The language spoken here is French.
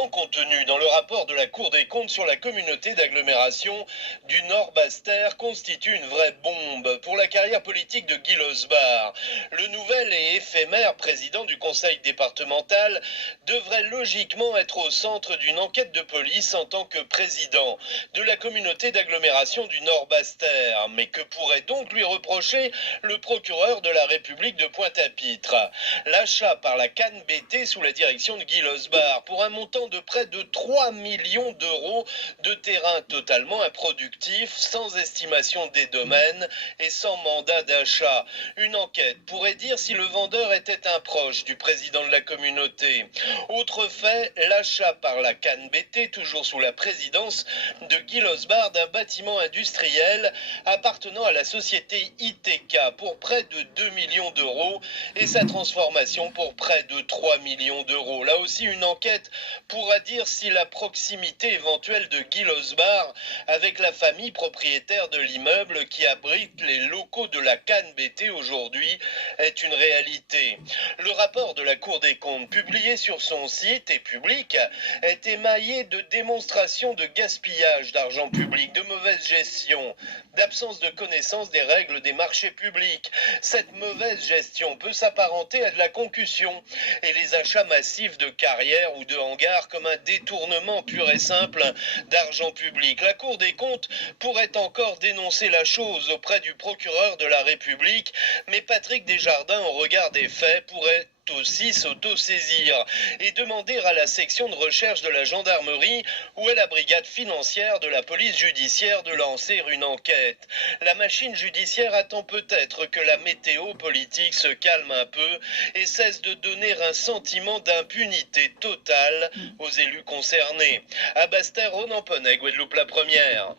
éléments contenus dans le rapport de la Cour des comptes sur la communauté d'agglomération du Nord-Bas-Terre constituent une vraie bombe pour la carrière politique de Guy Losbar. Le nouvel et éphémère président du conseil départemental devrait logiquement être au centre d'une enquête de police en tant que président de la communauté d'agglomération du Nord-Bas-Terre. Mais que pourrait donc lui reprocher le procureur de la République de Pointe-à-Pitre? L'achat par la CanBT sous la direction de Guy Losbar pour un montant de près de 3 millions d'euros de terrain totalement improductif, sans estimation des domaines et sans mandat d'achat. Une enquête pourrait dire si le vendeur était un proche du président de la communauté. Autre fait, l'achat par la CanBT, toujours sous la présidence de Guy Losbar, d'un bâtiment industriel appartenant à la société ITK pour près de 2 millions d'euros et sa transformation pour près de 3 millions d'euros. Là aussi, une enquête pourra dire si la proximité éventuelle de Guy Losbar avec la famille propriétaire de l'immeuble qui abrite les locaux de la CanBT aujourd'hui est une réalité. Le rapport de la Cour des comptes publié sur son site et public est émaillé de démonstrations de gaspillage d'argent public, de mauvaise gestion, d'absence de connaissance des règles des marchés publics. Cette mauvaise gestion peut s'apparenter à de la concussion et les achats massifs de carrières ou de hangars comme un détournement pur et simple d'argent public. La Cour des comptes pourrait encore dénoncer la chose auprès du procureur de la République, mais Patrick Desjardins, au regard des faits, pourrait aussi s'auto-saisir et demander à la section de recherche de la gendarmerie ou à la brigade financière de la police judiciaire de lancer une enquête. La machine judiciaire attend peut-être que la météo politique se calme un peu et cesse de donner un sentiment d'impunité totale aux élus concernés. À Basse-Terre, Ronan Poney, Guadeloupe la première.